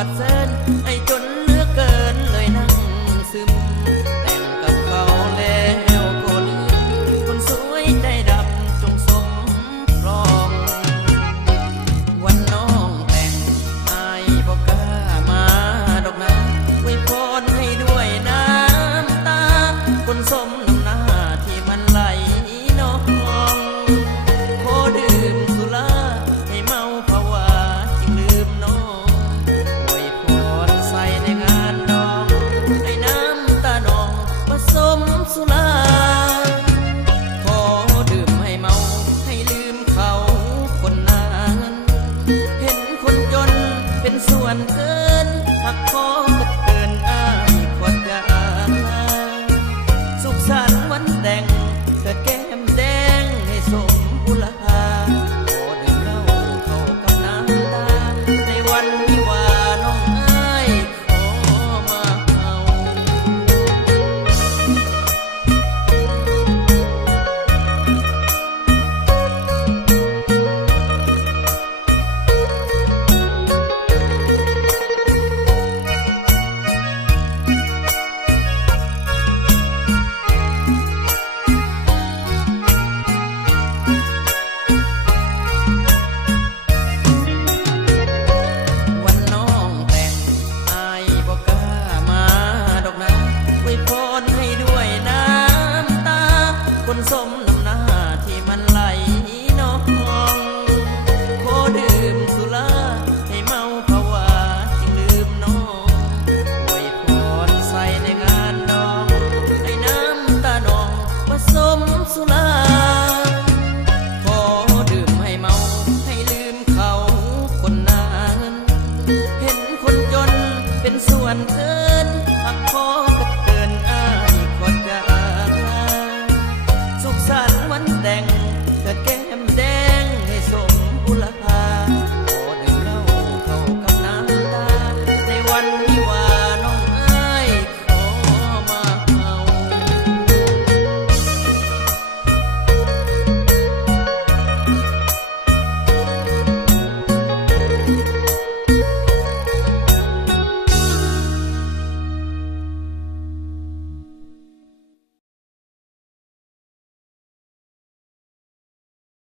บัดเซินให้จนเหลือเกินเลยนั่งซึมแต่งกับเขาแล้วก็ลืมคนสวยใจดำจงสมปลองวันน้องแต่งอายบอกกล้ามาดอกนะอวยพรให้ด้วยน้ำตาคนสมน้ำหน้าที่มันไหลนองขอดื่มสุราให้เมาภาวะจึงลืมน้องอวยพรใส่ในงานดองให้น้ำตาดองผสมสุราขอดื่มให้เมาให้ลืมเขาคนนั้นเห็นคนจนเป็นส่วนเกินหักคอเกินอ้ายขอดาสุขสันต์วันแต่งเกิดแก้มแดงให้สมบุลาขอดื่มเหล้าเข้ากับน้ำตาในวันวิวาน้องอ้ายขอมาเอา วันน้องแต่งอายบอกกล้ามาดอกนะอวยพรให้ด้วยน้ำตาคนสมน้ำหน้าที่มันไหลนองขอดื่มสุราให้เมาภาวะจึงลืมน้องอวยพรใส่ในงานดองให้น้ำตาดองผสมสุราขอดื่มให้เมาให้ลืมเขาคนนั้นเห็นคนจนเป็นส่วนเกิ